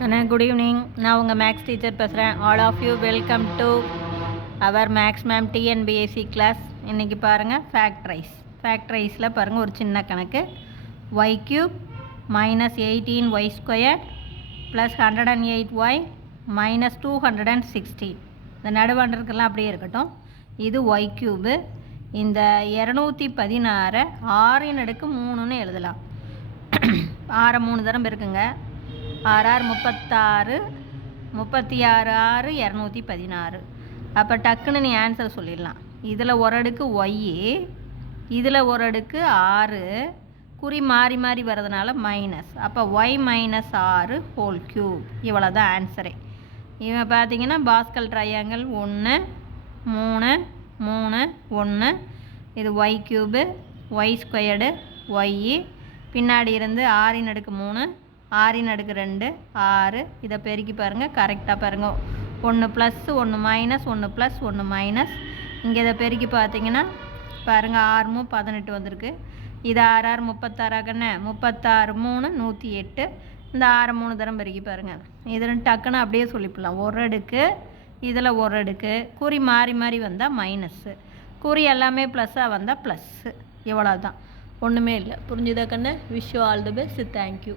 Good evening. நான் உங்கள் maths teacher பேசுகிறேன். All of you welcome to our maths ma'am TNPSC class. இன்றைக்கி பாருங்கள் ஃபேக்ட்ரைஸில் பாருங்கள் ஒரு சின்ன கணக்கு. Y cube minus 18y square plus 108y minus 216. இந்த நடுவாண்டருக்கெல்லாம் அப்படியே இருக்கட்டும். இது ஒய் க்யூபு. இந்த 216 6 அடுக்கு 3ன்னு எழுதலாம். 6 3 தரம் இருக்குங்க. 6 36 36 6 216. அப்போ டக்குன்னு நீ ஆன்சர் சொல்லிடலாம். இதில் ஒரு அடுக்கு ஒய்யு, இதில் ஒரு அடுக்கு 6, குறி மாறி மாறி வர்றதுனால மைனஸ். அப்போ ஒய் மைனஸ் 6 ஹோல் க்யூப். இவ்வளோ தான் ஆன்சரே. இவன் பார்த்தீங்கன்னா பாஸ்கல் ட்ரையாங்கிள் 1 3 3 1. இது y cube, y squared, y, பின்னாடி இருந்து 6 அடுக்கு 3 6 அடுக்கு 2 6. இதை பெருக்கி பாருங்கள், கரெக்டாக பாருங்கள். 1 ப்ளஸ் 1 மைனஸ் 1 ப்ளஸ் 1 மைனஸ். இங்கே இதை பெருக்கி பார்த்தீங்கன்னா பாருங்கள் 6 18 வந்திருக்கு. இது 6 6 36 கண்ணே 36 3 108. இந்த 6 3 தரம் பெருக்கி பாருங்கள். இதில் டக்குன்னு அப்படியே சொல்லிப்படலாம். ஒரு அடுக்கு, இதில் ஒரு அடுக்கு, குறி மாறி மாறி வந்தால் மைனஸ்ஸு, குறி எல்லாமே ப்ளஸ்ஸாக வந்தால் ப்ளஸ்ஸு. இவ்வளோ தான், ஒன்றுமே இல்லை. புரிஞ்சுதா கண்ணே? Wish you all the best. Thank you.